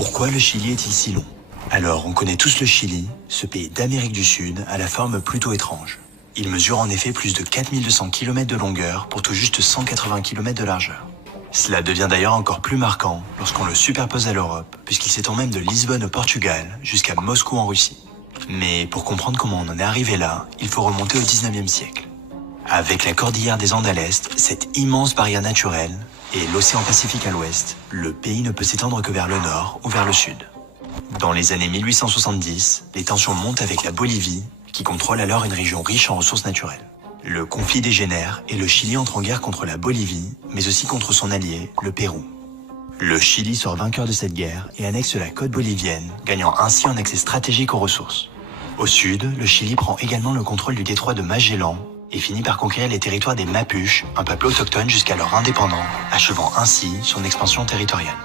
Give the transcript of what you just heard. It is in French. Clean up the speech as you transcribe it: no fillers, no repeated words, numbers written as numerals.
Pourquoi le Chili est-il si long? Alors, on connaît tous le Chili, ce pays d'Amérique du Sud à la forme plutôt étrange. Il mesure en effet plus de 4200 km de longueur pour tout juste 180 km de largeur. Cela devient d'ailleurs encore plus marquant lorsqu'on le superpose à l'Europe, puisqu'il s'étend même de Lisbonne au Portugal jusqu'à Moscou en Russie. Mais pour comprendre comment on en est arrivé là, il faut remonter au 19e siècle. Avec la cordillère des Andes à l'est, cette immense barrière naturelle, et l'océan Pacifique à l'ouest, le pays ne peut s'étendre que vers le nord ou vers le sud. Dans les années 1870, les tensions montent avec la Bolivie, qui contrôle alors une région riche en ressources naturelles. Le conflit dégénère et le Chili entre en guerre contre la Bolivie, mais aussi contre son allié, le Pérou. Le Chili sort vainqueur de cette guerre et annexe la côte bolivienne, gagnant ainsi un accès stratégique aux ressources. Au sud, le Chili prend également le contrôle du détroit de Magellan et finit par conquérir les territoires des Mapuches, un peuple autochtone jusqu'alors indépendant, achevant ainsi son expansion territoriale.